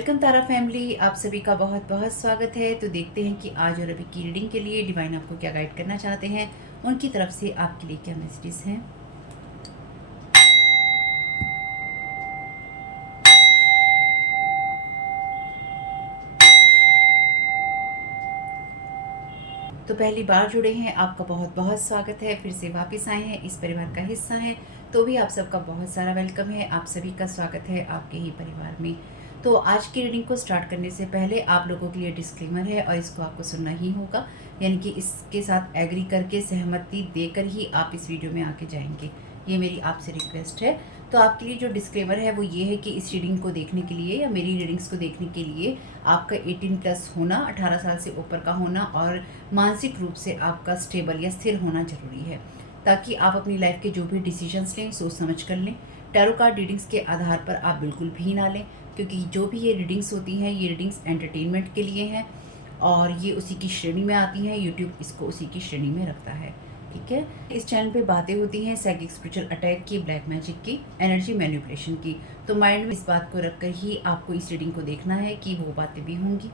Welcome तारा family, आप सभी का बहुत बहुत स्वागत है। तो देखते हैं कि आज और अभी की रीडिंग के लिए डिवाइन आपको क्या गाइड करना चाहते हैं, उनकी तरफ से आपके लिए क्या मैसेजेस हैं। तो पहली बार जुड़े हैं, आपका बहुत बहुत स्वागत है। फिर से वापस आए हैं, इस परिवार का हिस्सा हैं, तो भी आप सबका बहुत सारा वेलकम है। आप सभी का स्वागत है आपके ही परिवार में। तो आज की रीडिंग को स्टार्ट करने से पहले आप लोगों के लिए डिस्क्लेमर है और इसको आपको सुनना ही होगा, यानी कि इसके साथ एग्री करके सहमति देकर ही आप इस वीडियो में आके जाएंगे। ये मेरी आपसे रिक्वेस्ट है। तो आपके लिए जो डिस्क्लेमर है वो ये है कि इस रीडिंग को देखने के लिए या मेरी रीडिंग्स को देखने के लिए आपका 18+ होना, 18 साल से ऊपर का होना और मानसिक रूप से आपका स्टेबल या स्थिर होना ज़रूरी है, ताकि आप अपनी लाइफ के जो भी डिसीजंस लें सोच समझ कर लें। टैरो कार्ड रीडिंग्स के आधार पर आप बिल्कुल भी ना लें, क्योंकि जो भी ये रीडिंग्स होती हैं ये रीडिंग्स एंटरटेनमेंट के लिए हैं और ये उसी की श्रेणी में आती हैं। यूट्यूब इसको उसी की श्रेणी में रखता है, ठीक है। इस चैनल पे बातें होती हैं साइकिक स्पिरिचुअल अटैक की, ब्लैक मैजिक की, एनर्जी मैनिपुलेशन की। तो माइंड में इस बात को रखकर ही आपको इस रीडिंग को देखना है कि वो बातें भी होंगी।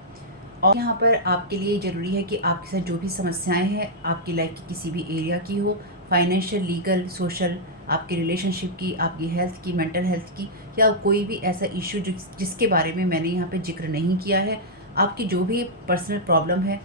और यहाँ पर आपके लिए ज़रूरी है कि आपके साथ जो भी समस्याएं हैं आपकी लाइफ की किसी भी एरिया की हो, फाइनेंशियल, लीगल, सोशल, आपके रिलेशनशिप की, आपकी हेल्थ की, मेंटल हेल्थ की, या कोई भी ऐसा इशू जिसके बारे में मैंने यहाँ पे जिक्र नहीं किया है, आपकी जो भी पर्सनल प्रॉब्लम है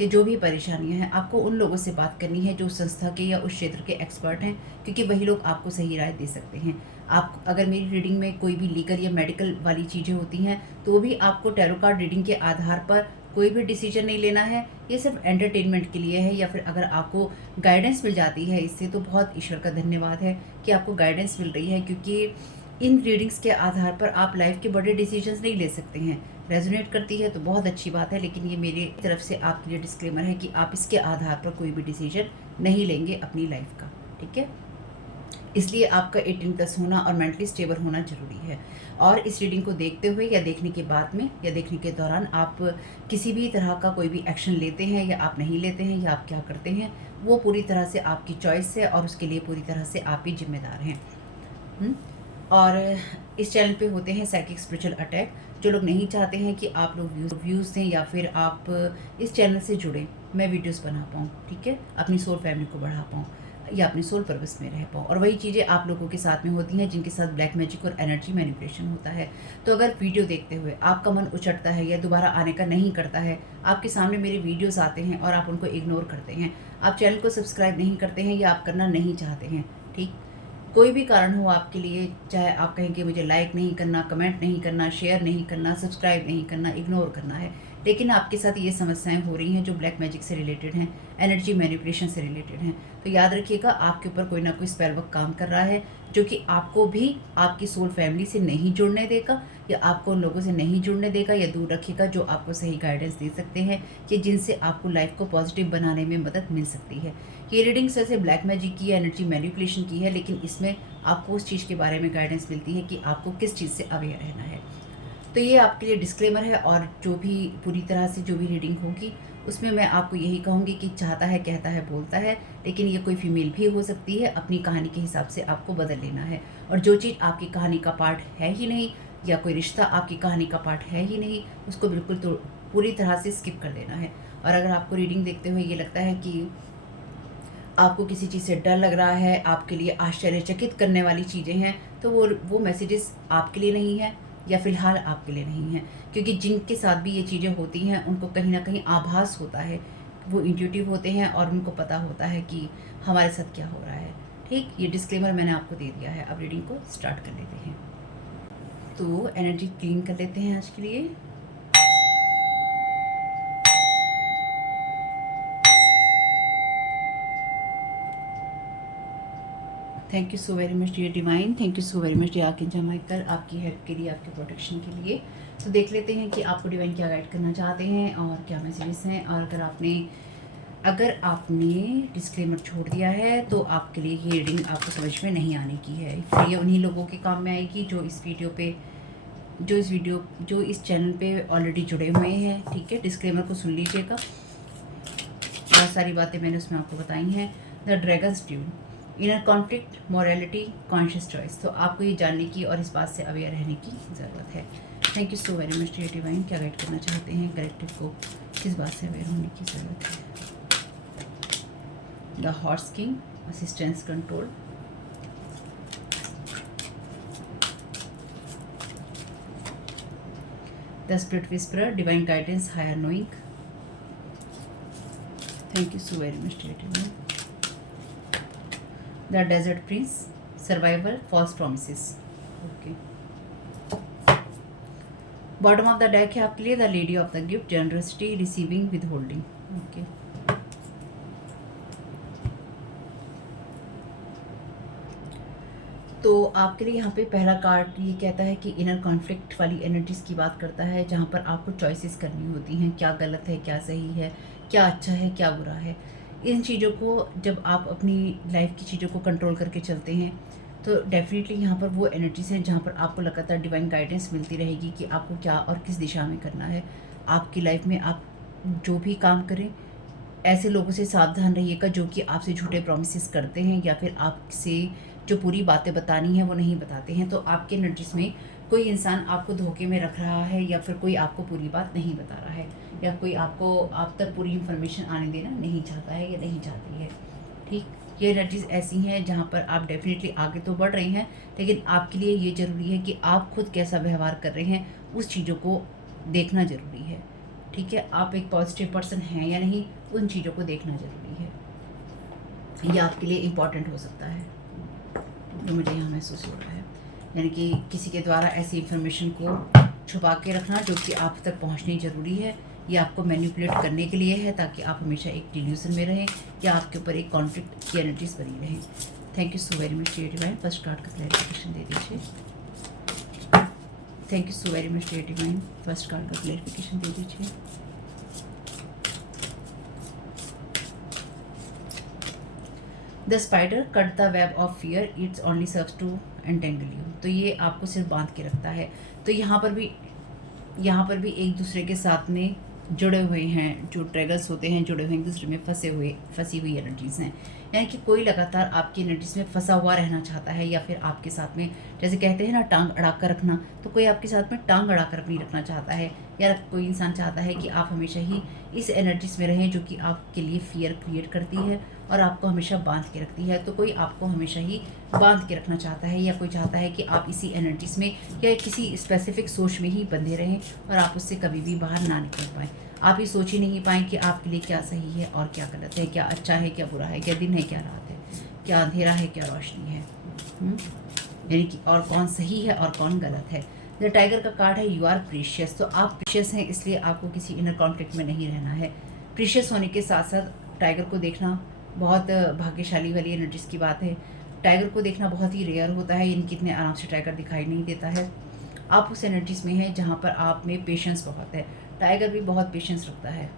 या जो भी परेशानियां हैं, आपको उन लोगों से बात करनी है जो संस्था के या उस क्षेत्र के एक्सपर्ट हैं, क्योंकि वही लोग आपको सही राय दे सकते हैं। आप अगर मेरी रीडिंग में कोई भी लीगल या मेडिकल वाली चीज़ें होती हैं तो भी आपको टैरो कार्ड रीडिंग के आधार पर कोई भी डिसीजन नहीं लेना है। ये सिर्फ एंटरटेनमेंट के लिए है, या फिर अगर आपको गाइडेंस मिल जाती है इससे तो बहुत ईश्वर का धन्यवाद है कि आपको गाइडेंस मिल रही है, क्योंकि इन रीडिंग्स के आधार पर आप लाइफ के बड़े डिसीजंस नहीं ले सकते हैं। रेजोनेट करती है तो बहुत अच्छी बात है, लेकिन ये मेरी तरफ से आपके लिए डिस्क्लेमर है कि आप इसके आधार पर कोई भी डिसीजन नहीं लेंगे अपनी लाइफ का, ठीक है। इसलिए आपका 18+ होना और मेंटली स्टेबल होना ज़रूरी है। और इस रीडिंग को देखते हुए या देखने के बाद में या देखने के दौरान आप किसी भी तरह का कोई भी एक्शन लेते हैं या आप नहीं लेते हैं या आप क्या करते हैं, वो पूरी तरह से आपकी चॉइस है और उसके लिए पूरी तरह से आप ही जिम्मेदार हैं। और इस चैनल पे होते हैं साइकिक स्पिरिचुअल अटैक। जो लोग नहीं चाहते हैं कि आप लोग व्यूज़ दें या फिर आप इस चैनल से जुड़ें, मैं वीडियोस बना पाऊँ, ठीक है, अपनी सोल फैमिली को बढ़ा पाऊँ या अपनी सोल पर्पस में रह पाऊँ। और वही चीज़ें आप लोगों के साथ में होती हैं जिनके साथ ब्लैक मैजिक और एनर्जी मैनिपुलेशन होता है। तो अगर वीडियो देखते हुए आपका मन उचटता है या दोबारा आने का नहीं करता है, आपके सामने मेरे वीडियोस आते हैं और आप उनको इग्नोर करते हैं, आप चैनल को सब्सक्राइब नहीं करते हैं या आप करना नहीं चाहते हैं, ठीक, कोई भी कारण हो आपके लिए, चाहे आप कहें कि मुझे लाइक नहीं करना, कमेंट नहीं करना, शेयर नहीं करना, सब्सक्राइब नहीं करना, इग्नोर करना है, लेकिन आपके साथ ये समस्याएं हो रही हैं जो ब्लैक मैजिक से रिलेटेड हैं, एनर्जी मैनिपुलेशन से रिलेटेड हैं, तो याद रखिएगा आपके ऊपर कोई ना कोई स्पेल वर्क काम कर रहा है, जो कि आपको भी आपकी सोल फैमिली से नहीं जुड़ने देगा या आपको उन लोगों से नहीं जुड़ने देगा या दूर रखेगा जो आपको सही गाइडेंस दे सकते हैं कि जिनसे आपको लाइफ को पॉजिटिव बनाने में मदद मिल सकती है। ये रीडिंग्स वैसे ब्लैक मैजिक की, एनर्जी मैनिपुलेशन की है, लेकिन इसमें आपको उस चीज़ के बारे में गाइडेंस मिलती है कि आपको किस चीज़ से अवेयर रहना है। तो ये आपके लिए डिस्क्लेमर है। और जो भी पूरी तरह से जो भी रीडिंग होगी उसमें मैं आपको यही कहूँगी कि चाहता है, कहता है, बोलता है, लेकिन ये कोई फीमेल भी हो सकती है, अपनी कहानी के हिसाब से आपको बदल लेना है। और जो चीज़ आपकी कहानी का पार्ट है ही नहीं या कोई रिश्ता आपकी कहानी का पार्ट है ही नहीं, उसको बिल्कुल तो पूरी तरह से स्किप कर देना है। और अगर आपको रीडिंग देखते हुए ये लगता है कि आपको किसी चीज़ से डर लग रहा है, आपके लिए आश्चर्यचकित करने वाली चीज़ें हैं, तो वो मैसेजेस आपके लिए नहीं है या फ़िलहाल आपके लिए नहीं है, क्योंकि जिनके साथ भी ये चीज़ें होती हैं उनको कहीं ना कहीं आभास होता है, वो इंट्यूटिव होते हैं और उनको पता होता है कि हमारे साथ क्या हो रहा है, ठीक। ये डिस्क्लेमर मैंने आपको दे दिया है। अब रीडिंग को स्टार्ट कर लेते हैं। तो एनर्जी क्लीन कर लेते हैं आज के लिए। Thank you so very much dear divine, thank you so very much dear archangel Michael, आपकी हेल्प के लिए, आपके प्रोटेक्शन के लिए। तो देख लेते हैं कि आपको डिवाइन क्या गाइड करना चाहते हैं और क्या मैसेजेस हैं। और अगर आपने डिस्क्लेमर छोड़ दिया है तो आपके लिए ये रीडिंग आपको समझ में नहीं आने की है। तो ये उन्हीं लोगों के काम में आएगी जो इस चैनल पे ऑलरेडी जुड़े हुए हैं, ठीक है। डिस्क्लेमर को सुन लीजिएगा, बहुत सारी बातें मैंने उसमें आपको बताई हैं। The dragons dune, inner conflict, morality, conscious choice. तो आपको ये जानने की और इस बात से अवेयर रहने की ज़रूरत है। Thank you so very much dear divine. क्या गाइड करना चाहते हैं कलेक्टिव को, किस बात से अवेयर होने की ज़रूरत है? The horse king, assistance control, the spirit whisperer, divine guidance, higher knowing. Thank you so very much dear divine. The desert prince, survival, false promises. Okay, bottom of the deck है आपके लिए the lady of the gift, generosity, receiving, with holding. Okay, तो आपके लिए यहाँ पे पहला card ये कहता है कि इनर कॉन्फ्लिक्ट वाली एनर्जीज की बात करता है, जहाँ पर आपको चॉइसेस करनी होती हैं, क्या गलत है, क्या सही है, क्या अच्छा है, क्या बुरा है। इन चीज़ों को जब आप अपनी लाइफ की चीज़ों को कंट्रोल करके चलते हैं तो डेफिनेटली यहाँ पर वो एनर्जीज हैं जहाँ पर आपको लगातार डिवाइन गाइडेंस मिलती रहेगी कि आपको क्या और किस दिशा में करना है। आपकी लाइफ में आप जो भी काम करें, ऐसे लोगों से सावधान रहिएगा जो कि आपसे झूठे प्रॉमिसेस करते हैं या फिर आपसे जो पूरी बातें बतानी है वो नहीं बताते हैं। तो आपके एनर्जीज में कोई इंसान आपको धोखे में रख रहा है या फिर कोई आपको पूरी बात नहीं बता रहा है या कोई आपको आप तक पूरी इन्फॉर्मेशन आने देना नहीं चाहता है या नहीं चाहती है। ठीक, ये एनर्जीज ऐसी हैं जहाँ पर आप डेफिनेटली आगे तो बढ़ रहे हैं, लेकिन आपके लिए ये ज़रूरी है कि आप खुद कैसा व्यवहार कर रहे हैं उस चीज़ों को देखना ज़रूरी है। ठीक है, आप एक पॉजिटिव पर्सन हैं या नहीं, उन चीज़ों को देखना ज़रूरी है। ये आपके लिए इम्पॉर्टेंट हो सकता है, जो मुझे यहाँ महसूस हो रहा है। यानी कि किसी के द्वारा ऐसी इन्फॉर्मेशन को छुपा के रखना जो कि आप तक पहुँचनी ज़रूरी है, ये आपको मैनिपुलेट करने के लिए है ताकि आप हमेशा एक डिल्यूजन में रहें या आपके ऊपर एक कॉन्फ्लिक्ट की एनर्जीज बनी रहें। Thank you so very much dear divine. First card का क्लैरिफिकेशन दे दीजिए। Thank you so very much dear divine. First card का क्लैरिफिकेशन दे दीजिए। The spider cut the web of fear, it's only serves to entangle you. तो ये आपको सिर्फ बांध के रखता है। तो यहाँ पर भी एक दूसरे के साथ में जुड़े हुए हैं, जो ट्रैगर्स होते हैं जुड़े हुए एक दूसरे में फंसी हुई एनर्जीज़ हैं। यानी कि कोई लगातार आपकी एनर्जीज में फंसा हुआ रहना चाहता है या फिर आपके साथ में, जैसे कहते हैं ना टांग अड़ा कर रखना, तो कोई आपके साथ में टांग अड़ा कर नहीं रखना चाहता है या कोई इंसान चाहता है कि आप हमेशा ही इस एनर्जीज में रहें जो कि आपके लिए फियर क्रिएट करती है और आपको हमेशा बांध के रखती है। तो कोई आपको हमेशा ही बांध के रखना चाहता है या कोई चाहता है कि आप इसी एनर्जीज में या किसी स्पेसिफिक सोच में ही बंधे रहें और आप उससे कभी भी बाहर ना निकल पाएँ। आप ये सोच ही नहीं पाएँ कि आपके लिए क्या सही है और क्या गलत है, क्या अच्छा है क्या बुरा है, क्या दिन है क्या रात है, क्या अंधेरा है क्या रोशनी है। यानी कि और कौन सही है और कौन गलत है। द टाइगर का कार्ड है यू आर प्रीशियस। तो आप प्रीशियस हैं, इसलिए आपको किसी इनर कॉन्फ्लिक्ट में नहीं रहना है। प्रीशियस होने के साथ साथ टाइगर को देखना बहुत भाग्यशाली वाली एनर्जीज की बात है। टाइगर को देखना बहुत ही रेयर होता है, इनकी इतने आराम से टाइगर दिखाई नहीं देता है। आप उस एनर्जीज में हैं जहाँ पर आप में पेशेंस बहुत है। टाइगर भी बहुत पेशेंस रखता है।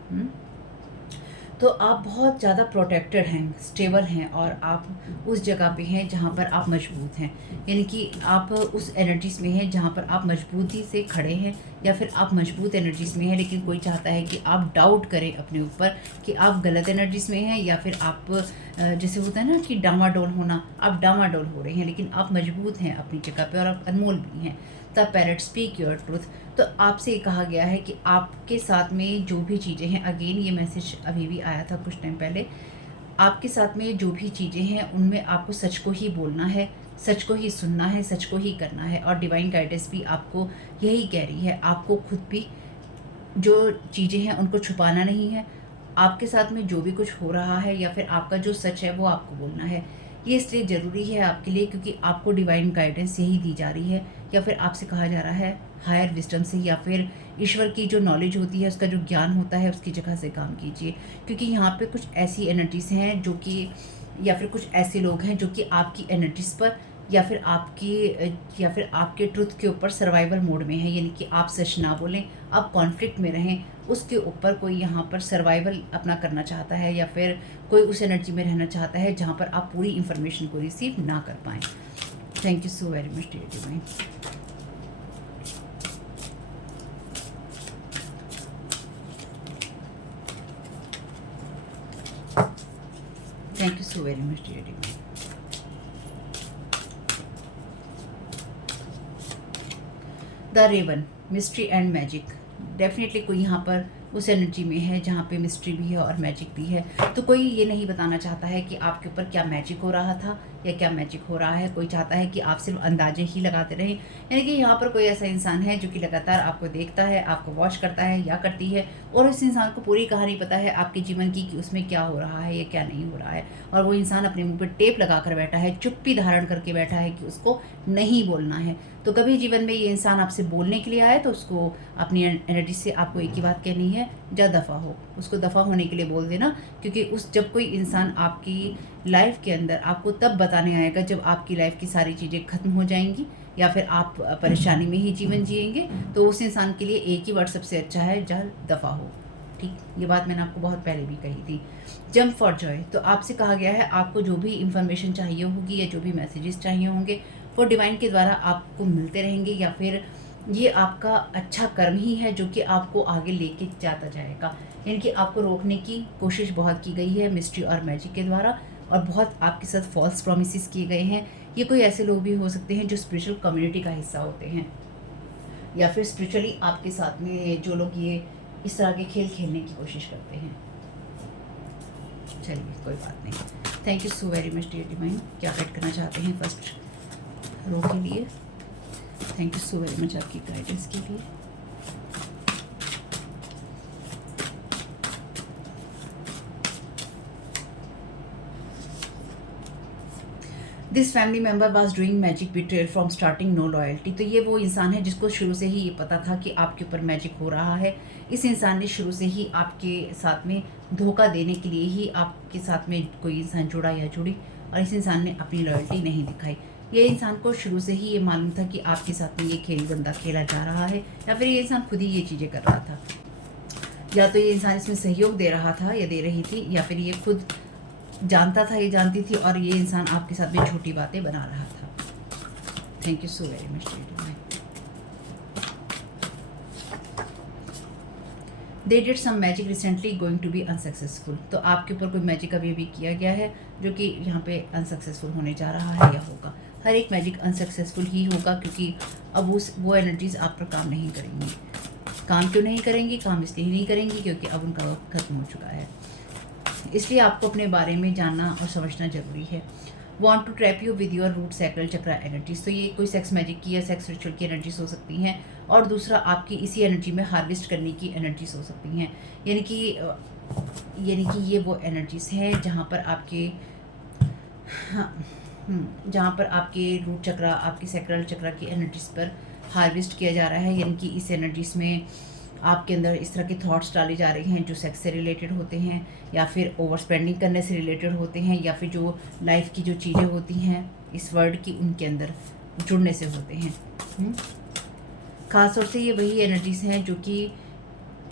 तो आप बहुत ज़्यादा प्रोटेक्टेड हैं, स्टेबल हैं और आप उस जगह पे हैं जहाँ पर आप मजबूत हैं। यानी कि आप उस एनर्जीज में हैं जहाँ पर आप मजबूती से खड़े हैं या फिर आप मजबूत एनर्जीज में हैं, लेकिन कोई चाहता है कि आप डाउट करें अपने ऊपर कि आप गलत एनर्जीज में हैं या फिर आप जैसे होता है ना कि डामाडोल होना, आप डामाडोल हो रहे हैं, लेकिन आप मजबूत हैं अपनी जगह पे और आप अनमोल भी हैं। The parrot speak your truth. तो आपसे कहा गया है कि आपके साथ में जो भी चीज़ें हैं, अगेन ये मैसेज अभी भी आया था कुछ टाइम पहले, आपके साथ में जो भी चीज़ें हैं उनमें आपको सच को ही बोलना है, सच को ही सुनना है, सच को ही करना है। और डिवाइन गाइडेंस भी आपको यही कह रही है, आपको खुद भी जो चीज़ें हैं उनको छुपाना नहीं है। आपके साथ में जो भी कुछ हो रहा है या फिर आपका जो सच है वो आपको बोलना है। ये इसलिए ज़रूरी है आपके लिए क्योंकि आपको डिवाइन गाइडेंस यही दी जा रही है या फिर आपसे कहा जा रहा है हायर विजडम से या फिर ईश्वर की जो नॉलेज होती है, उसका जो ज्ञान होता है, उसकी जगह से काम कीजिए। क्योंकि यहाँ पे कुछ ऐसी एनर्जीज़ हैं जो कि या फिर कुछ ऐसे लोग हैं जो कि आपकी एनर्जीज़ पर या फिर आपके ट्रुथ के ऊपर सर्वाइवल मोड में है। यानी कि आप सच ना बोलें, आप कॉन्फ्लिक्ट में रहें, उसके ऊपर कोई यहाँ पर सर्वाइवल अपना करना चाहता है या फिर कोई उस एनर्जी में रहना चाहता है जहाँ पर आप पूरी इन्फॉर्मेशन को रिसीव ना कर पाएँ। Thank you so very much dear divine. Thank you so very much dear divine. The raven, mystery and magic, definitely कोई यहाँ पर उस एनर्जी में है जहाँ पे मिस्ट्री भी है और मैजिक भी है। तो कोई ये नहीं बताना चाहता है कि आपके ऊपर क्या मैजिक हो रहा था या क्या मैजिक हो रहा है, कोई चाहता है कि आप सिर्फ अंदाजे ही लगाते रहें। यानी कि यहाँ पर कोई ऐसा इंसान है जो कि लगातार आपको देखता है, आपको वॉच करता है या करती है, और उस इंसान को पूरी कहानी पता है आपके जीवन की कि उसमें क्या हो रहा है या क्या नहीं हो रहा है, और वो इंसान अपने मुंह पर टेप लगा कर बैठा है, चुप्पी धारण करके बैठा है कि उसको नहीं बोलना है। तो कभी जीवन में ये इंसान आपसे बोलने के लिए आए तो उसको अपनी एनर्जी से आपको एक ही बात कहनी है, जा दफ़ा हो। उसको दफ़ा होने के लिए बोल देना, क्योंकि जब कोई इंसान आपकी लाइफ के अंदर आपको तब बताने आएगा जब आपकी लाइफ की सारी चीज़ें ख़त्म हो जाएंगी या फिर आप परेशानी में ही जीवन जिएंगे, तो उस इंसान के लिए एक ही वर्ड सबसे अच्छा है, जा दफ़ा हो। ठीक, ये बात मैंने आपको बहुत पहले भी कही थी। जंप फॉर जॉय, तो आपसे कहा गया है आपको जो भी इंफॉर्मेशन चाहिए होगी या जो भी मैसेजेस चाहिए होंगे वो डिवाइन के द्वारा आपको मिलते रहेंगे, या फिर ये आपका अच्छा कर्म ही है जो कि आपको आगे लेके जाता जाएगा। यानी कि आपको रोकने की कोशिश बहुत की गई है मिस्ट्री और मैजिक के द्वारा, और बहुत आपके साथ फॉल्स प्रॉमिसेस किए गए हैं। ये कोई ऐसे लोग भी हो सकते हैं जो स्पिरिचुअल कम्युनिटी का हिस्सा होते हैं, या फिर स्पिरिचुअली आपके साथ में जो लोग ये इस तरह के खेल खेलने की कोशिश करते हैं। चलिए कोई बात नहीं। Thank you so very much dear divine. क्या गाइड करना चाहते हैं फर्स्ट रो के लिए? Thank you so very much आपकी गाइडेंस के लिए। This family member was doing magic betrayal from starting, no loyalty. तो ये वो इंसान है जिसको शुरू से ही ये पता था कि आपके ऊपर मैजिक हो रहा है। इस इंसान ने शुरू से ही आपके साथ में धोखा देने के लिए ही आपके साथ में कोई इंसान जुड़ा या जुड़ी, और इस इंसान ने अपनी लॉयल्टी नहीं दिखाई। ये इंसान को शुरू से ही ये मालूम था कि आपके साथ में ये खेल गंदा खेला जा रहा है, या फिर ये इंसान खुद ही ये चीज़ें कर रहा था, या तो ये इंसान इसमें सहयोग दे रहा था या दे रही थी, या फिर ये खुद जानता था, ये जानती थी, और ये इंसान आपके साथ में छोटी बातें बना रहा था। Thank you so very much. They did some magic recently going to be unsuccessful. तो आपके ऊपर कोई मैजिक अभी भी किया गया है जो कि यहाँ पे अनसक्सेसफुल होने जा रहा है या होगा। हर एक मैजिक अनसक्सेसफुल ही होगा, क्योंकि अब वो एनर्जीज आप पर काम नहीं करेंगी। काम क्यों नहीं करेंगी? काम इसलिए ही नहीं करेंगी क्योंकि अब उनका वक्त खत्म हो चुका है। इसलिए आपको अपने बारे में जानना और समझना जरूरी है। Want to trap you with your root sacral chakra energies. तो ये कोई सेक्स मैजिक की या सेक्स रिचुअल की एनर्जीज हो सकती हैं, और दूसरा आपकी इसी एनर्जी में हार्वेस्ट करने की एनर्जीज हो सकती हैं। यानी कि ये वो एनर्जीज हैं जहाँ पर आपके जहाँ पर आपके रूट चक्रा, आपकी सैक्रल चक्रा की एनर्जीज पर हार्वेस्ट किया जा रहा है। यानी कि इस एनर्जीज में आपके अंदर इस तरह के थॉट्स डाले जा रहे हैं जो सेक्स से रिलेटेड होते हैं, या फिर ओवर स्पेंडिंग करने से रिलेटेड होते हैं, या फिर जो लाइफ की जो चीज़ें होती हैं इस वर्ल्ड की, उनके अंदर जुड़ने से होते हैं। ख़ास तौर से ये वही एनर्जीज़ हैं जो कि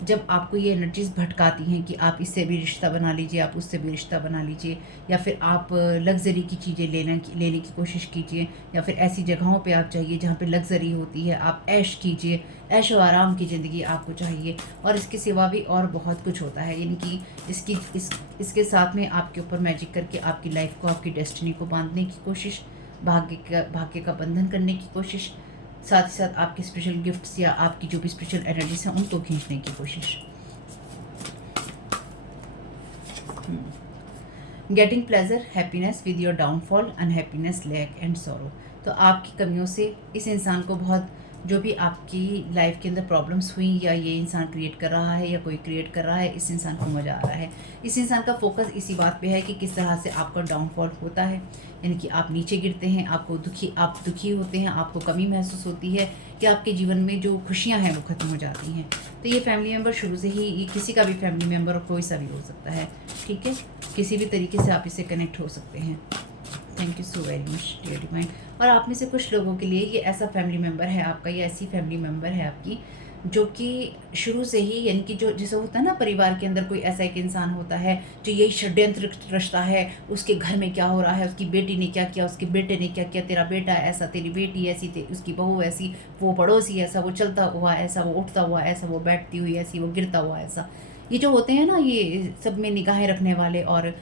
जब आपको ये एनर्जीज़ भटकाती हैं कि आप इससे भी रिश्ता बना लीजिए, आप उससे भी रिश्ता बना लीजिए, या फिर आप लग्जरी की चीज़ें लेने की कोशिश कीजिए, या फिर ऐसी जगहों पे आप जाइए जहाँ पे लग्जरी होती है, आप ऐश कीजिए, ऐशो आराम की ज़िंदगी आपको चाहिए। और इसके सिवा भी और बहुत कुछ होता है। यानी कि इसके साथ में आपके ऊपर मैजिक करके आपकी लाइफ को, आपकी डेस्टिनी को बांधने की कोशिश, भाग्य का बंधन करने की कोशिश, साथ ही साथ आपके स्पेशल गिफ्ट्स या आपकी जो भी स्पिरिचुअल एनर्जीज हैं उनको खींचने की कोशिश। Getting pleasure happiness with your downfall, unhappiness lack and sorrow. तो आपकी कमियों से इस इंसान को बहुत, जो भी आपकी लाइफ के अंदर प्रॉब्लम्स हुई या ये इंसान क्रिएट कर रहा है या कोई क्रिएट कर रहा है, इस इंसान को मज़ा आ रहा है। इस इंसान का फोकस इसी बात पे है कि किस तरह से आपका डाउनफॉल होता है, यानी कि आप नीचे गिरते हैं, आप दुखी होते हैं, आपको कमी महसूस होती है कि आपके जीवन में जो खुशियाँ हैं वो ख़त्म हो जाती हैं। तो ये फैमिली मेम्बर शुरू से ही, ये किसी का भी फैमिली मेम्बर और कोई सा भी हो सकता है, ठीक है, किसी भी तरीके से आप इससे कनेक्ट हो सकते हैं। Thank you so very much dear divine. और आप में से कुछ लोगों के लिए ये ऐसा फैमिली मेम्बर है आपका, या ऐसी फैमिली मेम्बर है आपकी जो कि शुरू से ही, यानी कि जो जैसे होता है ना, परिवार के अंदर कोई ऐसा एक इंसान होता है जो यही षड्यंत्र रचता है, उसके घर में क्या हो रहा है, उसकी बेटी ने क्या किया, उसके बेटे ने क्या किया, तेरा बेटा ऐसा, तेरी बेटी ऐसी, उसकी बहू ऐसी, वो पड़ोसी ऐसा, वो चलता हुआ ऐसा, वो उठता हुआ ऐसा, वो बैठती हुई ऐसी, वो गिरता हुआ ऐसा। ये जो होते हैं ना, ये सब में निगाहें रखने वाले और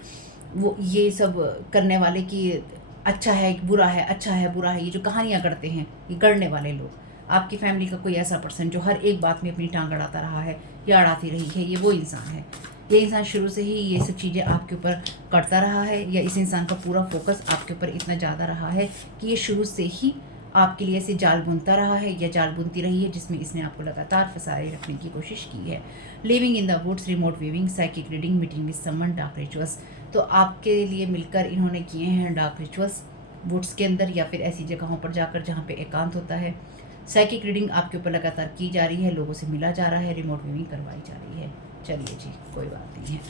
वो ये सब करने वाले कि अच्छा है बुरा है, अच्छा है बुरा है, ये जो कहानियाँ करते हैं, ये गढ़ने वाले लोग, आपकी फैमिली का कोई ऐसा पर्सन जो हर एक बात में अपनी टांग अड़ाता रहा है या अड़ाती रही है, ये वो इंसान है। ये इंसान शुरू से ही ये सब चीज़ें आपके ऊपर करता रहा है, या इस इंसान का पूरा फोकस आपके ऊपर इतना ज़्यादा रहा है कि ये शुरू से ही आपके लिए ऐसे जाल बुनता रहा है या जाल बुनती रही है, जिसमें इसने आपको लगातार फंसाए रखने की कोशिश की है। Living in the woods, remote viewing, psychic reading, meeting with someone, dark rituals. तो आपके लिए मिलकर इन्होंने किए हैं डार्क रिचुअल्स वुड्स के अंदर या फिर ऐसी जगहों पर जाकर जहाँ पे एकांत होता है। साइकिक रीडिंग आपके ऊपर लगातार की जा रही है, लोगों से मिला जा रहा है, रिमोट वीविंग करवाई जा रही है। चलिए जी, कोई बात नहीं है।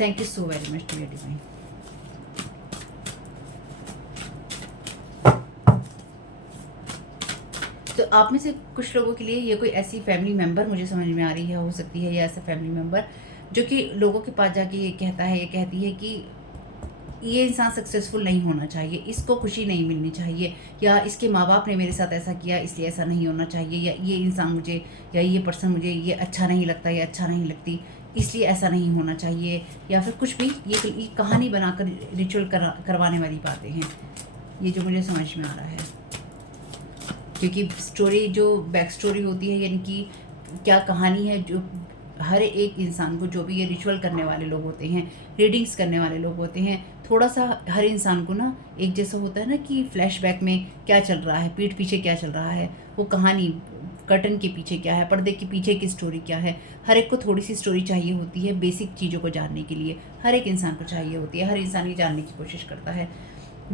Thank you so very much dear divine. तो आप में से कुछ लोगों के लिए ये कोई ऐसी फैमिली मेंबर मुझे समझ में आ रही है, हो सकती है, या ऐसा फैमिली मेंबर जो कि लोगों के पास जाके ये कहता है, ये कहती है कि ये इंसान सक्सेसफुल नहीं होना चाहिए, इसको खुशी नहीं मिलनी चाहिए, या इसके माँ बाप ने मेरे साथ ऐसा किया इसलिए ऐसा नहीं होना चाहिए, या ये इंसान मुझे या ये पर्सन मुझे ये अच्छा नहीं लगता या अच्छा नहीं लगती इसलिए ऐसा नहीं होना चाहिए, या फिर कुछ भी ये कहानी बनाकर रिचुअल करवाने वाली बातें हैं, ये जो मुझे समझ में आ रहा है। क्योंकि स्टोरी जो बैक स्टोरी होती है, यानी कि क्या कहानी है, जो हर एक इंसान को, जो भी ये रिचुअल करने वाले लोग होते हैं, रीडिंग्स करने वाले लोग होते हैं, थोड़ा सा हर इंसान को ना एक जैसा होता है ना कि फ्लैशबैक में क्या चल रहा है, पीठ पीछे क्या चल रहा है, वो कहानी कर्टन के पीछे क्या है, पर्दे के पीछे की स्टोरी क्या है। हर एक को थोड़ी सी स्टोरी चाहिए होती है बेसिक चीज़ों को जानने के लिए, हर एक इंसान को चाहिए होती है, हर इंसान ये जानने की कोशिश करता है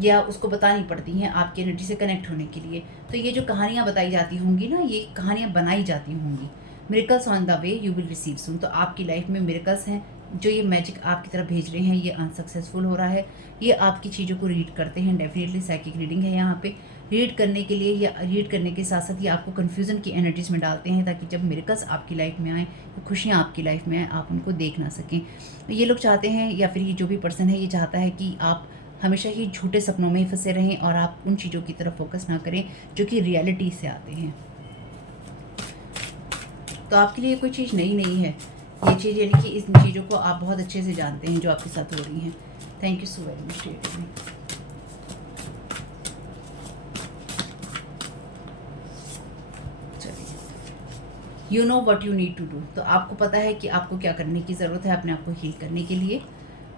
या उसको बतानी पड़ती हैं आपकी एनर्जी से कनेक्ट होने के लिए। तो ये जो कहानियाँ बताई जाती होंगी ना, ये कहानियाँ बनाई जाती होंगी। Miracles on the way, you will receive soon. तो आपकी लाइफ में मिरेकल्स हैं, जो ये मैजिक आपकी तरफ भेज रहे हैं, ये अनसक्सेसफुल हो रहा है, ये आपकी चीज़ों को रीड करते हैं। डेफिनेटली साइकिक रीडिंग है यहाँ पे। रीड करने के लिए या रीड करने के साथ साथ ये आपको कन्फ्यूज़न की एनर्जीज में डालते हैं, ताकि जब मिरेकल्स आपकी लाइफ में आए, खुशियाँ आपकी लाइफ में आए, आप उनको देख ना सकें। ये लोग चाहते हैं, या फिर ये जो भी पर्सन है ये चाहता है कि आप हमेशा ही झूठे सपनों में ही फंसे रहें और आप उन चीज़ों की तरफ फोकस ना करें जो कि रियलिटी से आते हैं। तो आपके लिए कोई चीज़ नई नहीं है, ये चीज़ यानी कि इस चीज़ों को आप बहुत अच्छे से जानते हैं जो आपके साथ हो रही हैं। Thank you so very much dear. चलिए, you know what you need to do. तो आपको पता है कि आपको क्या करने की ज़रूरत है अपने आप को हील करने के लिए।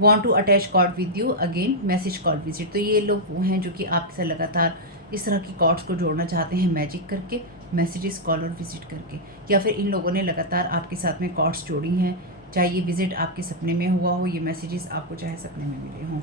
Want to attach cord with you, again message call visit. तो ये लोग वो हैं जो कि आपके साथ लगातार इस तरह की कॉर्ड्स को जोड़ना चाहते हैं, मैजिक करके, मैसेजेस, कॉल और विजिट करके, या फिर इन लोगों ने लगातार आपके साथ में कॉर्ड्स जोड़ी हैं, चाहे ये विजिट आपके सपने में हुआ हो, ये मैसेजेस आपको चाहे सपने में मिले हों।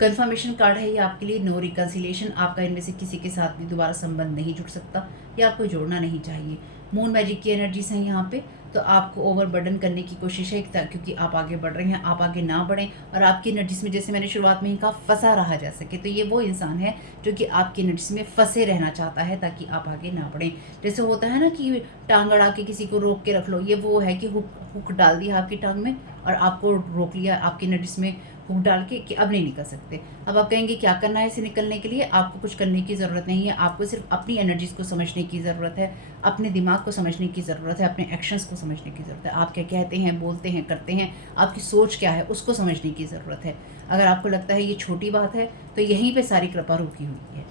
कंफर्मेशन कार्ड है ये आपके लिए। नो रिकन्सिलेशन, आपका इनमें से किसी के साथ भी दोबारा संबंध नहीं जुड़ सकता या आपको जोड़ना नहीं चाहिए। मून मैजिक की एनर्जीज हैं यहाँ पे। तो आपको ओवरबर्डन करने की कोशिश है, क्योंकि आप आगे बढ़ रहे हैं, आप आगे ना बढ़ें और आपकी एनर्जीज में, जैसे मैंने शुरुआत में ही कहा, फंसा रहा जा सके। तो ये वो इंसान है जो कि आपकी एनर्जीज में फंसे रहना चाहता है ताकि आप आगे ना बढ़ें। जैसे होता है ना कि टांग अड़ा के किसी को रोक के रख लो, ये वो है कि हुक डाल दिया आपकी टांग में और आपको रोक लिया आपकी एनर्जीज में हुक डाल के कि अब नहीं निकल सकते। अब आप कहेंगे क्या करना है इसे निकलने के लिए? आपको कुछ करने की ज़रूरत नहीं है, आपको सिर्फ अपनी एनर्जीज़ को समझने की ज़रूरत है, अपने दिमाग को समझने की ज़रूरत है, अपने एक्शंस को समझने की ज़रूरत है। आप क्या कहते हैं, बोलते हैं, करते हैं, आपकी सोच क्या है, उसको समझने की ज़रूरत है। अगर आपको लगता है ये छोटी बात है तो यहीं पर सारी कृपा रुकी हुई है।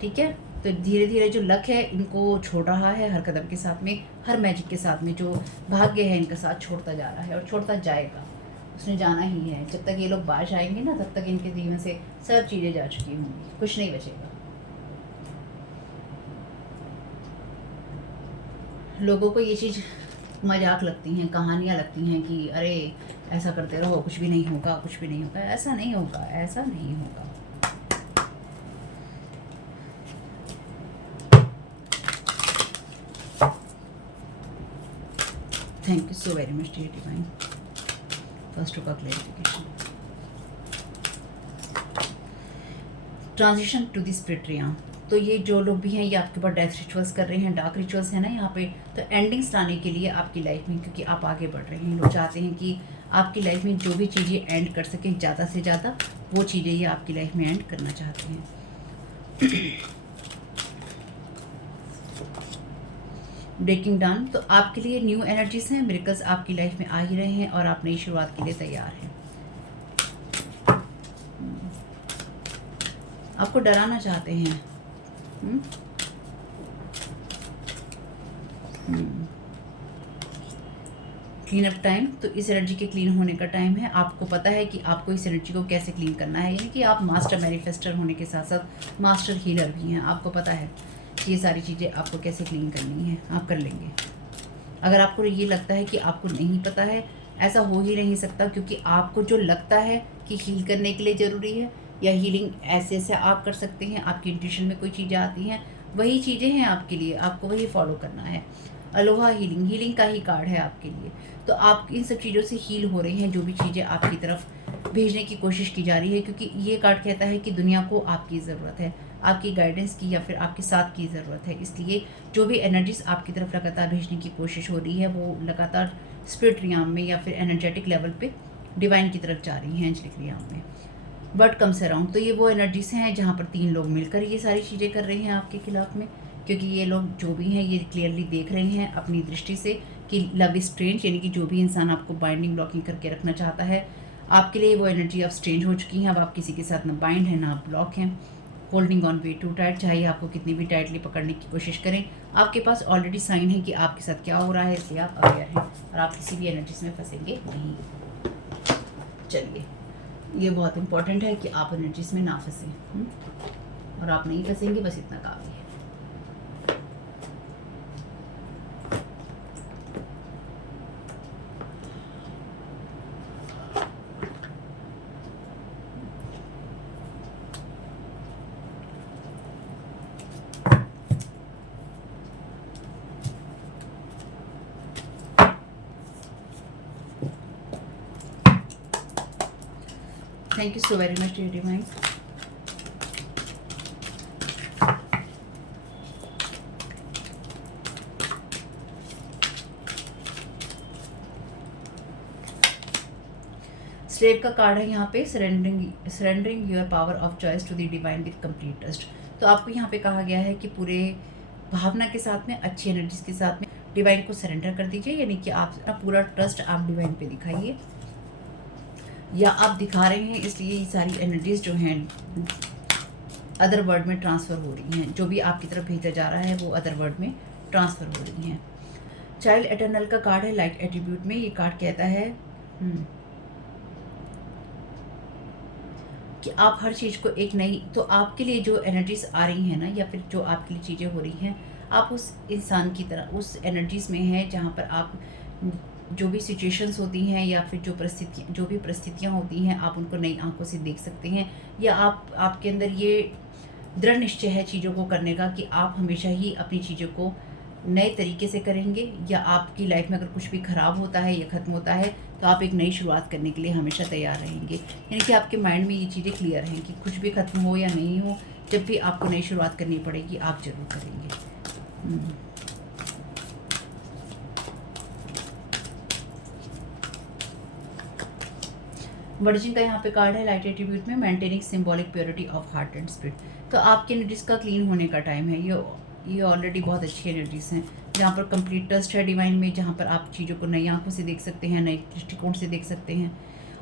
ठीक है, तो धीरे धीरे जो लक है इनको छोड़ रहा है, हर कदम के साथ में, हर मैजिक के साथ में, जो भाग्य है इनका साथ छोड़ता जा रहा है और छोड़ता जाएगा। उसने जाना ही है। जब तक ये लोग बाहर आएंगे ना, तब तक इनके जीवन से सब चीज़ें जा चुकी होंगी, कुछ नहीं बचेगा। लोगों को ये चीज़ मजाक लगती हैं, कहानियाँ लगती हैं कि अरे ऐसा करते रहो, कुछ भी नहीं होगा, कुछ भी नहीं होगा। ऐसा नहीं होगा, ऐसा नहीं होगा। Thank you so very much dear divine. First का clarification, transition to the spirit realm. तो ये जो लोग भी हैं ये आपके ऊपर डेथ रिचुअल्स कर रहे हैं, डार्क रिचुअल्स है ना यहाँ पे। तो एंडिंग्स लाने के लिए आपकी लाइफ में, क्योंकि आप आगे बढ़ रहे हैं, लोग चाहते हैं कि आपकी लाइफ में जो भी चीज़ें एंड कर सकें ज़्यादा से ज़्यादा, वो चीज़ें ये आपकी लाइफ में एंड करना चाहते हैं। ब्रेकिंग डाउन, तो आपके लिए न्यू एनर्जीज हैं, मिरेकल्स आपकी लाइफ में आ ही रहे हैं और आप नई शुरुआत के लिए तैयार हैं। आपको डराना चाहते हैं, क्लीन अप टाइम, तो इस एनर्जी के क्लीन होने का टाइम है। आपको पता है कि आपको इस एनर्जी को कैसे क्लीन करना है, यानी कि आप मास्टर मैनिफेस्टर होने के साथ साथ मास्टर हीलर भी हैं। आपको पता है कि ये सारी चीज़ें आपको कैसे क्लीन करनी है, आप कर लेंगे। अगर आपको ये लगता है कि आपको नहीं पता है, ऐसा हो ही नहीं सकता, क्योंकि आपको जो लगता है कि हील करने के लिए ज़रूरी है या हीलिंग ऐसे ऐसे आप कर सकते हैं, आपकी इंट्यूशन में कोई चीज़ें आती हैं, वही चीज़ें हैं आपके लिए, आपको वही फॉलो करना है। अलोहा हीलिंग, हीलिंग का ही कार्ड है आपके लिए। तो आप इन सब चीज़ों से हील हो रहे हैं, जो भी चीज़ें आपकी तरफ भेजने की कोशिश की जा रही है, क्योंकि ये कार्ड कहता है कि दुनिया को आपकी ज़रूरत है, आपकी गाइडेंस की या फिर आपके साथ की ज़रूरत है। इसलिए जो भी एनर्जीज आपकी तरफ लगातार भेजने की कोशिश हो रही है, वो लगातार स्पिरिट रियाम में या फिर एनर्जेटिक लेवल पे डिवाइन की तरफ जा रही हैं, एंजलिक रियाम में। बट कम्स अराउंड, तो ये वो एनर्जीज हैं जहाँ पर 3 लोग मिलकर ये सारी चीज़ें कर रहे हैं आपके खिलाफ में, क्योंकि ये लोग जो भी हैं ये क्लियरली देख रहे हैं अपनी दृष्टि से कि लव इज स्ट्रेंज, यानी कि जो भी इंसान आपको बाइंडिंग ब्लॉकिंग करके रखना चाहता है, आपके लिए वो एनर्जी अब स्ट्रेंज हो चुकी हैं। अब आप किसी के साथ ना बाइंड है ना ब्लॉक हैं। Holding on way too tight, चाहे आपको कितनी भी टाइटली पकड़ने की कोशिश करें, आपके पास ऑलरेडी साइन है कि आपके साथ क्या हो रहा है, इसलिए आप अवेयर हैं और आप किसी भी एनर्जीज में फंसेंगे नहीं। चलिए, ये बहुत इंपॉर्टेंट है कि आप एनर्जीज में ना फंसें, और आप नहीं फंसेंगे, बस इतना काफ़ी है। Thank you so very much, dear divine. Slave का कार्ड है यहाँ पे, surrendering your power of choice to the divine with complete trust. तो आपको यहाँ पे कहा गया है कि पूरे भावना के साथ में, अच्छी एनर्जीज के साथ में डिवाइन को सरेंडर कर दीजिए, यानी कि आप अपना पूरा ट्रस्ट आप डिवाइन पे दिखाइए, या आप दिखा रहे हैं, इसलिए ये सारी एनर्जीज जो हैं अदर वर्ड में ट्रांसफ़र हो रही हैं। जो भी आपकी तरफ भेजा जा रहा है वो अदर वर्ड में ट्रांसफ़र हो रही हैं। चाइल्ड एटर्नल का कार्ड है लाइट एट्रीब्यूट में। ये कार्ड कहता है कि आप हर चीज़ को एक नई, तो आपके लिए जो एनर्जीज आ रही हैं ना, या फिर जो आपके लिए चीज़ें हो रही हैं, आप उस इंसान की तरह उस एनर्जीज में हैं जहाँ पर आप जो भी सिचुएशंस होती हैं या फिर जो भी परिस्थितियाँ होती हैं, आप उनको नई आंखों से देख सकते हैं, या आपके अंदर ये दृढ़ निश्चय है चीज़ों को करने का कि आप हमेशा ही अपनी चीज़ों को नए तरीके से करेंगे, या आपकी लाइफ में अगर कुछ भी ख़राब होता है या ख़त्म होता है तो आप एक नई शुरुआत करने के लिए हमेशा तैयार रहेंगे। यानी कि आपके माइंड में ये चीज़ें क्लियर हैं कि कुछ भी ख़त्म हो या नहीं हो, जब भी आपको नई शुरुआत करनी पड़ेगी आप ज़रूर करेंगे। वर्जिन का यहाँ पे कार्ड है लाइट एट्रीब्यूट में, maintaining symbolic purity of heart and spirit. तो आपकी एनर्जीज का क्लीन होने का टाइम है। ये ऑलरेडी बहुत अच्छी एनर्जीज हैं, जहाँ पर कंप्लीट ट्रस्ट है डिवाइन में, जहाँ पर आप चीज़ों को नई आंखों से देख सकते हैं, नए दृष्टिकोण से देख सकते हैं,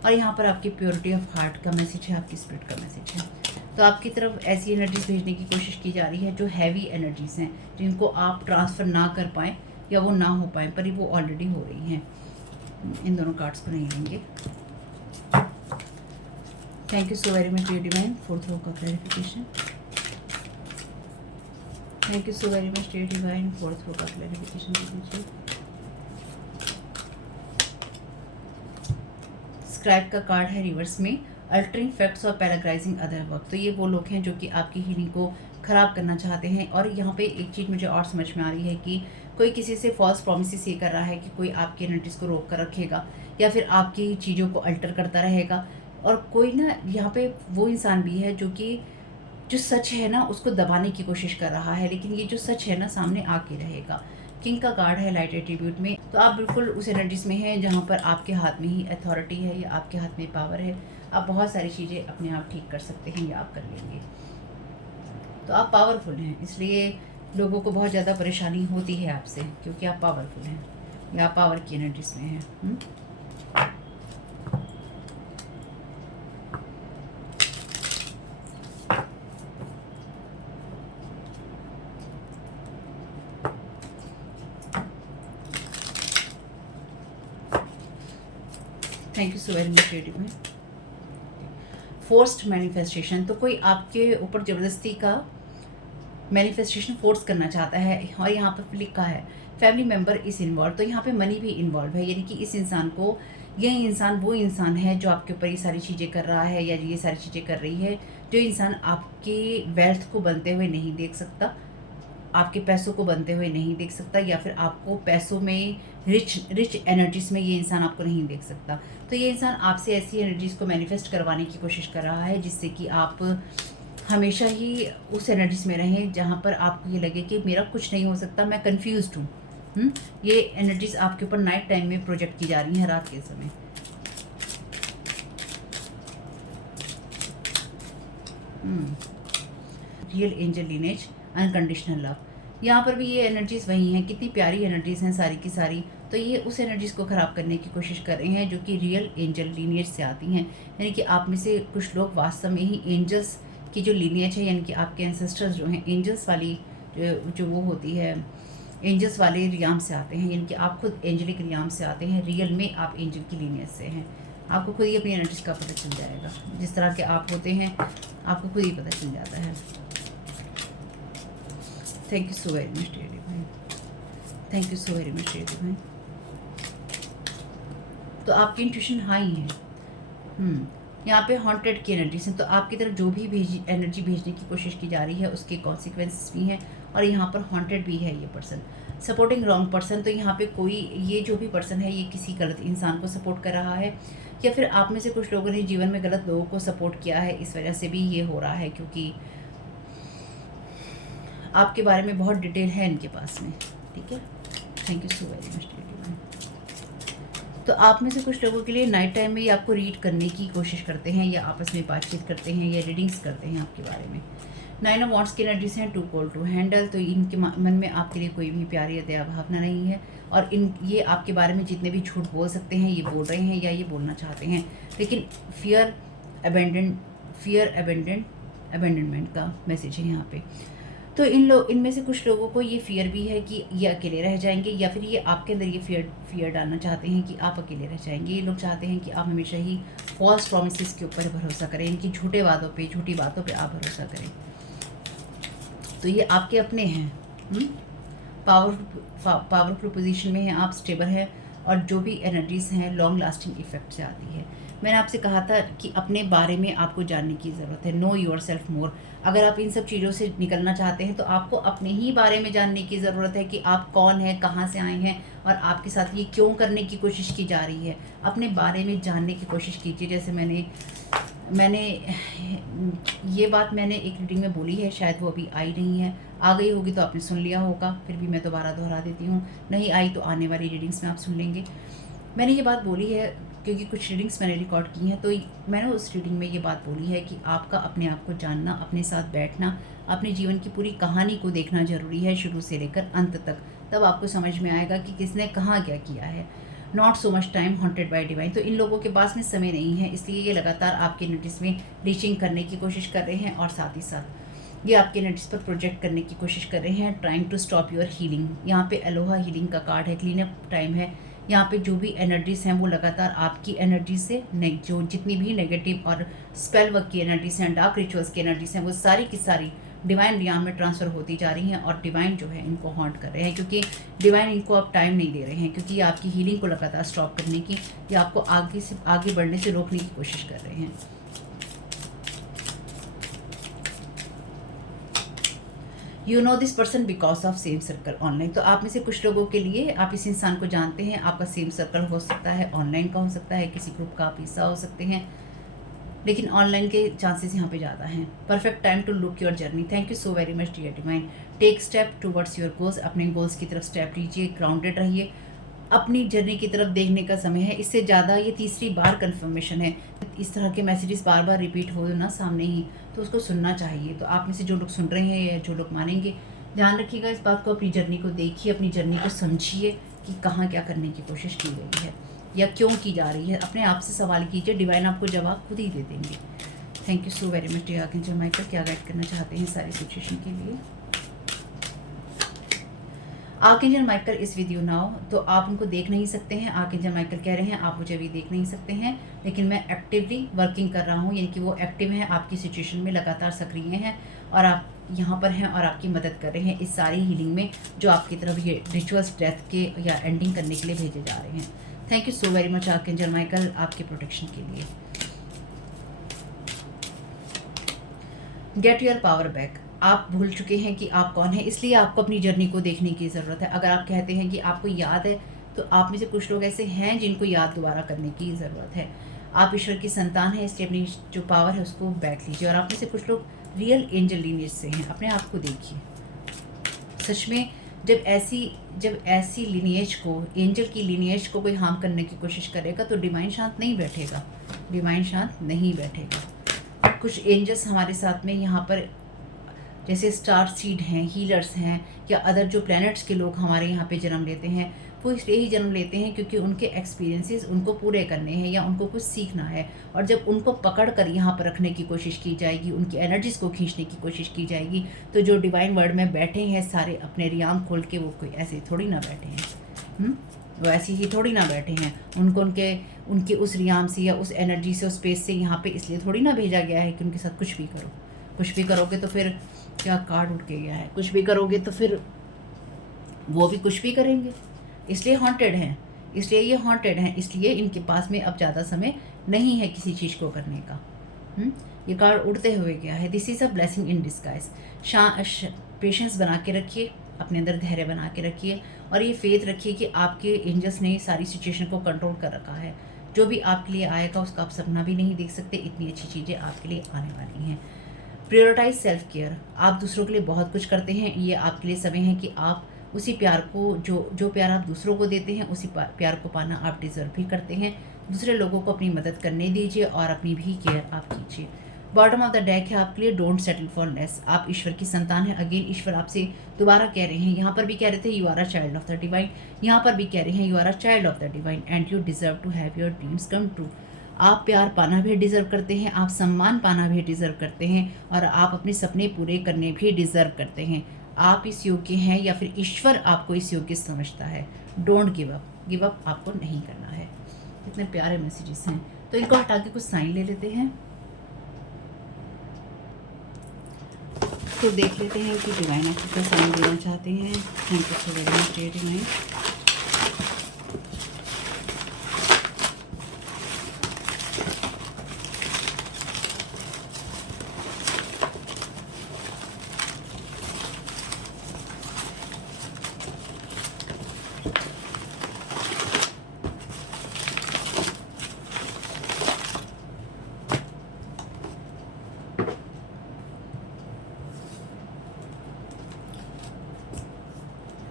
और यहाँ पर आपकी प्योरिटी ऑफ हार्ट का मैसेज है, आपकी स्पिरिट का मैसेज है। तो आपकी तरफ ऐसी एनर्जीज भेजने की कोशिश की जा रही है जो हैवी एनर्जीज हैं, जिनको आप ट्रांसफ़र ना कर पाएँ या वो ना हो पाएँ, पर वो ऑलरेडी हो रही हैं। इन दोनों कार्ड्स को नहीं लेंगे। Thank you so very much dear divine, fourth row का clarification. Thank you so very much dear divine, fourth row का क्लैरिफिकेशन दे दीजिए। स्क्राइब का कार्ड है रिवर्स में, अल्टरिंग फैक्ट्स और पैराग्राइजिंग अदर वर्क। तो ये वो लोग हैं जो कि आपकी हीलिंग को ख़राब करना चाहते हैं। और यहाँ पे एक चीज़ मुझे और समझ में आ रही है कि कोई किसी से फॉल्स प्रॉमिसेस ये कर रहा है कि कोई आपकी एनर्जीज को रोक कर रखेगा या फिर आपकी चीज़ों को अल्टर करता रहेगा। और कोई ना यहाँ पे वो इंसान भी है जो कि जो सच है ना उसको दबाने की कोशिश कर रहा है, लेकिन ये जो सच है ना सामने आके रहेगा। किंग का कार्ड है लाइट एट्रीब्यूट में। तो आप बिल्कुल उस एनर्जीज में हैं जहाँ पर आपके हाथ में ही अथॉरिटी है या आपके हाथ में पावर है। आप बहुत सारी चीज़ें अपने आप ठीक कर सकते हैं या आप कर लेंगे। तो आप पावरफुल हैं, इसलिए लोगों को बहुत ज़्यादा परेशानी होती है आपसे, क्योंकि आप पावरफुल हैं या आप पावर की एनर्जीज में हैं। Thank you so very much divine. Forced manifestation, तो कोई आपके ऊपर ज़बरदस्ती का मैनिफेस्टेशन फोर्स करना चाहता है, और यहाँ पर लिखा है फैमिली मेम्बर इज़ इन्वॉल्व, तो यहाँ पे मनी भी इन्वॉल्व है, यानी कि इस इंसान को, यह इंसान वो इंसान है जो आपके ऊपर ये सारी चीज़ें कर रहा है या ये सारी चीज़ें कर रही है, जो इंसान आपके वेल्थ को बनते हुए नहीं देख सकता, आपके पैसों को बनते हुए नहीं देख सकता, या फिर आपको पैसों में रिच एनर्जीज़ में ये इंसान आपको नहीं देख सकता। तो ये इंसान आपसे ऐसी एनर्जीज़ को मैनिफेस्ट करवाने की कोशिश कर रहा है जिससे कि आप हमेशा ही उस एनर्जीज़ में रहें जहाँ पर आपको ये लगे कि मेरा कुछ नहीं हो सकता, मैं कन्फ्यूज़्ड हूँ। ये एनर्जीज़ आपके ऊपर नाइट टाइम में प्रोजेक्ट की जा रही हैं, रात के समय। Real angel lineage, unconditional love, यहाँ पर भी ये एनर्जीज़ वही हैं, कितनी प्यारी एनर्जीज़ हैं सारी की सारी। तो ये उस एनर्जीज़ को ख़राब करने की कोशिश कर रहे हैं जो कि रियल एंजल लीनियज से आती हैं, यानी कि आप में से कुछ लोग वास्तव में ही एंजल्स की जो लीनियज है, यानी कि आपके एंसेस्टर्स जो हैं एंजल्स वाली जो वो होती है, एंजल्स वाले रियाम से आते हैं, यानी कि आप खुद एंजलिक रियाम से आते हैं, रियल में आप एंजल की लीनियज से हैं। आपको खुद ही अपनी एनर्जीज़ का पता चल जाएगा, जिस तरह के आप होते हैं आपको खुद ही पता चल जाता है। Thank you so very much dear divine, thank you so very much dear divine. तो आपकी इंट्यूशन हाई है। यहाँ पे हॉन्टेड की एनर्जीज हैं, तो आपकी तरफ जो भी एनर्जी भेजने की कोशिश की जा रही है उसके कॉन्सिक्वेंसेस भी हैं, और यहाँ पर हॉन्टेड भी है ये पर्सन। सपोर्टिंग रॉन्ग पर्सन, तो यहाँ पे कोई ये जो भी पर्सन है ये किसी गलत इंसान को सपोर्ट कर रहा है, या फिर आप में से कुछ लोगों ने जीवन में गलत लोगों को सपोर्ट किया है, इस वजह से भी ये हो रहा है, क्योंकि आपके बारे में बहुत डिटेल है इनके पास में। ठीक है, thank you so very much. तो आप में से कुछ लोगों के लिए नाइट टाइम में ये आपको रीड करने की कोशिश करते हैं, या आपस में बातचीत करते हैं, या रीडिंग्स करते हैं आपके बारे में। 9 ऑफ वांड्स की एनर्जीज हैं, टू कोल्ड टू हैंडल, तो इनके मन में आपके लिए कोई भी प्यार या दया भावना नहीं है, और ये आपके बारे में जितने भी झूठ बोल सकते हैं ये बोल रहे हैं या ये बोलना चाहते हैं, लेकिन फियर अबेंडनमेंट का मैसेज है यहाँ पे। तो इनमें से कुछ लोगों को ये फियर भी है कि ये अकेले रह जाएंगे, या फिर ये आपके अंदर ये फियर डालना चाहते हैं कि आप अकेले रह जाएंगे। ये लोग चाहते हैं कि आप हमेशा ही फॉल्स प्रॉमिसेस के ऊपर भरोसा करें, इनकी झूठे वादों पे, झूठी बातों पे आप भरोसा करें। तो ये आपके अपने हैं, पावरफुल पोजीशन में हैं आप, स्टेबल है, और जो भी एनर्जीज़ हैं लॉन्ग लास्टिंग इफेक्ट से आती है। मैंने आपसे कहा था कि अपने बारे में आपको जानने की ज़रूरत है, नो योर सेल्फ मोर। अगर आप इन सब चीज़ों से निकलना चाहते हैं तो आपको अपने ही बारे में जानने की ज़रूरत है कि आप कौन हैं, कहाँ से आए हैं, और आपके साथ ये क्यों करने की कोशिश की जा रही है। अपने बारे में जानने की कोशिश कीजिए। जैसे मैंने ये बात मैंने एक रीडिंग में बोली है, शायद वो अभी आई नहीं है, आ गई होगी तो आपने सुन लिया होगा, फिर भी मैं दोबारा दोहरा देती हूँ, नहीं आई तो आने वाली रीडिंग्स में आप सुन लेंगे। मैंने ये बात बोली है क्योंकि कुछ रीडिंग्स मैंने रिकॉर्ड की हैं, तो मैंने उस रीडिंग में ये बात बोली है कि आपका अपने आप को जानना, अपने साथ बैठना, अपने जीवन की पूरी कहानी को देखना ज़रूरी है, शुरू से लेकर अंत तक। तब आपको समझ में आएगा कि किसने कहाँ क्या किया है। Not so much time haunted bye divine, तो इन लोगों के पास में समय नहीं है, इसलिए ये लगातार आपकी एनर्जीज में रीचिंग करने की कोशिश कर रहे हैं, और साथ ही साथ ये आपकी एनर्जीज पर प्रोजेक्ट करने की कोशिश कर रहे हैं, trying to stop your healing. यहाँ पे अलोहा हीलिंग का कार्ड है, क्लीन अप टाइम है। यहाँ पे जो भी एनर्जीज़ हैं वो लगातार आपकी एनर्जी से जो जितनी भी नेगेटिव और स्पेल वर्क की एनर्जीज़ हैं, डार्क रिचुअल्स की एनर्जीज़ हैं, वो सारी की सारी डिवाइन रियाम में ट्रांसफ़र होती जा रही हैं, और डिवाइन जो है इनको हॉन्ट कर रहे हैं, क्योंकि डिवाइन इनको अब टाइम नहीं दे रहे हैं, क्योंकि ये आपकी हीलिंग को लगातार स्टॉप करने की या आपको आगे बढ़ने से रोकने की कोशिश कर रहे हैं। You know this person because of same circle online, तो आप में से कुछ लोगों के लिए आप इस इंसान को जानते हैं, आपका सेम सर्कल हो सकता है, ऑनलाइन का हो सकता है, किसी ग्रुप का आप हिस्सा हो सकते हैं, लेकिन ऑनलाइन के चांसेस यहाँ पे ज़्यादा हैं। Perfect time to look your journey, thank you so very much dear divine. Take step towards your goals, अपने गोल्स की तरफ स्टेप लीजिए, ग्राउंडेड रहिए, अपनी जर्नी की तरफ देखने का समय है। इससे ज़्यादा ये तीसरी बार कन्फर्मेशन है, इस तरह के मैसेजेस बार बार रिपीट हो ना सामने ही, तो उसको सुनना चाहिए। तो आप में से जो लोग सुन रहे हैं या जो लोग मानेंगे, ध्यान रखिएगा इस बात को, अपनी जर्नी को देखिए, अपनी जर्नी को समझिए कि कहाँ क्या करने की कोशिश की गई है या क्यों की जा रही है। अपने आप से सवाल कीजिए, डिवाइन आपको जवाब खुद ही दे देंगे। Thank you so very much dear archangel Michael, क्या गाइड करना चाहते हैं सारी सिचुएशन के लिए। आर्कएंजल माइकल इस वीडियो नाउ, तो आप उनको देख नहीं सकते हैं। आर्कएंजल माइकल कह रहे हैं आप मुझे अभी देख नहीं सकते हैं, लेकिन मैं एक्टिवली वर्किंग कर रहा हूँ, यानी कि वो एक्टिव हैं, आपकी सिचुएशन में लगातार सक्रिय हैं और आप यहाँ पर हैं और आपकी मदद कर रहे हैं इस सारी हीलिंग में जो आपकी तरफ ये रिचुअल्स डेथ के या एंडिंग करने के लिए भेजे जा रहे हैं। Thank you so very much archangel Michael आपके प्रोटेक्शन के लिए। Get your power back. आप भूल चुके हैं कि आप कौन हैं, इसलिए आपको अपनी जर्नी को देखने की ज़रूरत है। अगर आप कहते हैं कि आपको याद है, तो आप में से कुछ लोग ऐसे हैं जिनको याद दोबारा करने की ज़रूरत है। आप ईश्वर की संतान हैं, इसलिए अपनी जो पावर है उसको बैक लीजिए। और आप में से कुछ लोग रियल एंजल लीनिएज से हैं, अपने आप को देखिए। सच में जब ऐसी लीनिएज को, एंजल की लीनिएज को कोई हार्म करने की कोशिश करेगा तो डिवाइन शांत नहीं बैठेगा, डिवाइन शांत नहीं बैठेगा। कुछ एंजल्स हमारे साथ में यहाँ पर जैसे स्टार सीड हैं, हीलर्स हैं, या अदर जो प्लैनेट्स के लोग हमारे यहाँ पे जन्म लेते हैं, वो इसलिए ही जन्म लेते हैं क्योंकि उनके एक्सपीरियंसेस उनको पूरे करने हैं या उनको कुछ सीखना है। और जब उनको पकड़ कर यहाँ पर रखने की कोशिश की जाएगी, उनकी एनर्जीज को खींचने की कोशिश की जाएगी, तो जो डिवाइन वर्ल्ड में बैठे हैं सारे अपने रियाम खोल के, वो कोई ऐसे थोड़ी ना बैठे हैं। वो ऐसी ही थोड़ी ना बैठे हैं। उनको उनके उस रियाम से या उस एनर्जी से, उस स्पेस से यहाँ पे इसलिए थोड़ी ना भेजा गया है कि उनके साथ कुछ भी करो। कुछ भी करोगे तो फिर क्या कार्ड उठ के गया है, कुछ भी करोगे तो फिर वो भी कुछ भी करेंगे। इसलिए हॉन्टेड हैं, इसलिए ये हॉन्टेड हैं, इसलिए इनके पास में अब ज़्यादा समय नहीं है किसी चीज़ को करने का। ये कार्ड उड़ते हुए गया है, this is a blessing in disguise. Patience बना के रखिए, अपने अंदर धैर्य बना के रखिए और ये फेथ रखिए कि आपके एंजल्स ने सारी सिचुएशन को कंट्रोल कर रखा है। जो भी आपके लिए आएगा उसका आप सपना भी नहीं देख सकते, इतनी अच्छी चीज़ें आपके लिए आने वाली हैं। Prioritise self care. आप दूसरों के लिए बहुत कुछ करते हैं, ये आपके लिए समय है कि आप उसी प्यार को, जो प्यार आप दूसरों को देते हैं, उसी प्यार को पाना आप डिज़र्व भी करते हैं। दूसरे लोगों को अपनी मदद करने दीजिए और अपनी भी केयर आप कीजिए। बॉटम ऑफ द डेक है आपके लिए, डोंट सेटल फॉर लेस। आप ईश्वर की संतान हैं। अगेन ईश्वर आपसे दोबारा कह रहे हैं, यहाँ पर भी कह रहे थे you are a child of the divine, यहाँ पर भी कह रहे हैं you are a child of the divine and you deserve to have your dreams come true. आप प्यार पाना भी डिज़र्व करते हैं, आप सम्मान पाना भी डिज़र्व करते हैं और आप अपने सपने पूरे करने भी डिज़र्व करते हैं। आप इस योग्य हैं या फिर ईश्वर आपको इस योग्य समझता है। डोंट गिव अप आपको नहीं करना है। कितने प्यारे मैसेजेस हैं। तो इनको हटा के कुछ साइन ले लेते हैं, तो देख लेते हैं कि डिवाइन आपको क्या साइन देना चाहते हैं। Thank you so very much divine.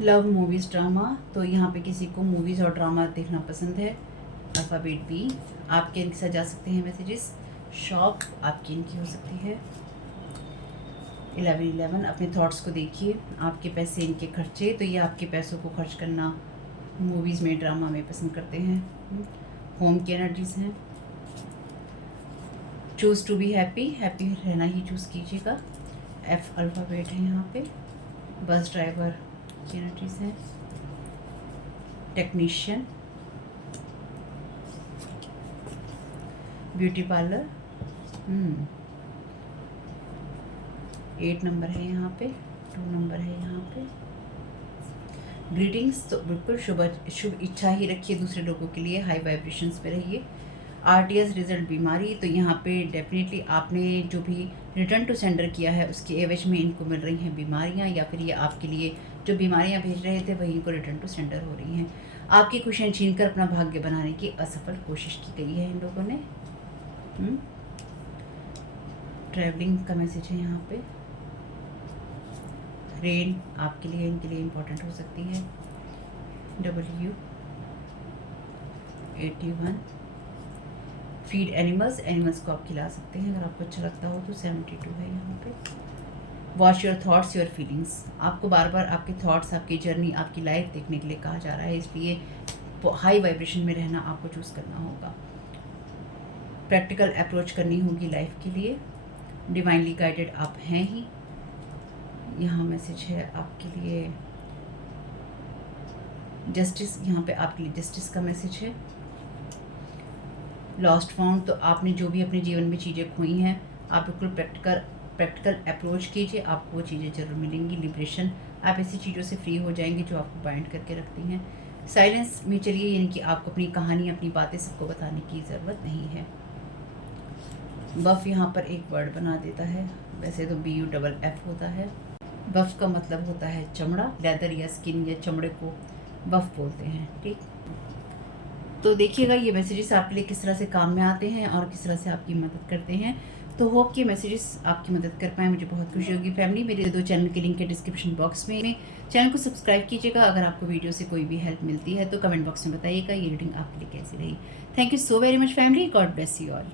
Love movies drama, तो यहाँ पे किसी को मूवीज़ और ड्रामा देखना पसंद है। अल्फ़ाबेट बी आपके इनके साथ जा सकते हैं मैसेजेस। शॉप आपकी इनकी हो सकती है। 11 अपने थॉट्स को देखिए। आपके पैसे इनके खर्चे, तो ये आपके पैसों को खर्च करना मूवीज़ में, ड्रामा में पसंद करते हैं। होम की एनर्जीज हैं। Choose to be happy, happy रहना ही चूज़ कीजिएगा। एफ अल्फ़ाबेट है यहाँ पे। बस ड्राइवर की एनर्जीज हैं। टेक्नीशियन, ब्यूटी पार्लर, 8 नंबर है यहाँ पे, 2 नंबर है यहाँ पे। ग्रीटिंग्स, तो बिल्कुल शुभ इच्छा ही रखिए दूसरे लोगों के लिए, हाई वाइब्रेशंस पे रहिए। आरटीएस रिजल्ट बीमारी, तो यहाँ पे डेफिनेटली आपने जो भी रिटर्न टू सेंडर किया है उसके एवज में इनको मिल रही हैं बीमारियाँ, या फिर ये आपके लिए जो बीमारियाँ भेज रहे थे वही इनको रिटर्न टू सेंडर हो रही हैं। आपकी खुशियाँ छीन कर अपना भाग्य बनाने की असफल कोशिश की गई है इन लोगों ने। ट्रैवलिंग का मैसेज है यहाँ पे। रेन आपके लिए, इनके लिए इम्पोर्टेंट हो सकती है। W81 फीड एनिमल्स, एनिमल्स को आप खिला सकते हैं अगर आपको अच्छा लगता हो तो। 72 है यहाँ पे। Watch your thoughts your feelings, आपको बार बार आपके थॉट्स, आपकी जर्नी, आपकी लाइफ देखने के लिए कहा जा रहा है, इसलिए हाई वाइब्रेशन में रहना आपको चूज़ करना होगा। प्रैक्टिकल अप्रोच करनी होगी लाइफ के लिए। डिवाइनली गाइडेड आप हैं ही। यहाँ मैसेज है आपके लिए जस्टिस, यहाँ पे आपके लिए जस्टिस का मैसेज है। लॉस्ट फाउंड, तो आपने जो भी अपने जीवन में चीज़ें खोई हैं, आप बिल्कुल प्रैक्टिकल अप्रोच कीजिए, आपको वो चीज़ें ज़रूर मिलेंगी। लिबरेशन, आप ऐसी चीज़ों से फ्री हो जाएंगे जो आपको बाइंड करके रखती हैं। साइलेंस में चलिए, यानी कि आपको अपनी कहानी, अपनी बातें सबको बताने की ज़रूरत नहीं है। बफ यहाँ पर एक वर्ड बना देता है, वैसे तो BUFF होता है। बफ का मतलब होता है चमड़ा, लेदर या स्किन या चमड़े को बफ बोलते हैं, ठीक। तो देखिएगा ये मैसेजेस आपके लिए किस तरह से काम में आते हैं और किस तरह से आपकी मदद करते हैं। तो होप कि मैसेजेस आपकी मदद कर पाए, मुझे बहुत खुशी होगी। फैमिली, मेरे 2 चैनल के लिंक है डिस्क्रिप्शन बॉक्स में। चैनल को सब्सक्राइब कीजिएगा। अगर आपको वीडियो से कोई भी हेल्प मिलती है तो कमेंट बॉक्स में बताइएगा ये रीडिंग आपके लिए कैसी रही। Thank you so very much family, God bless you all.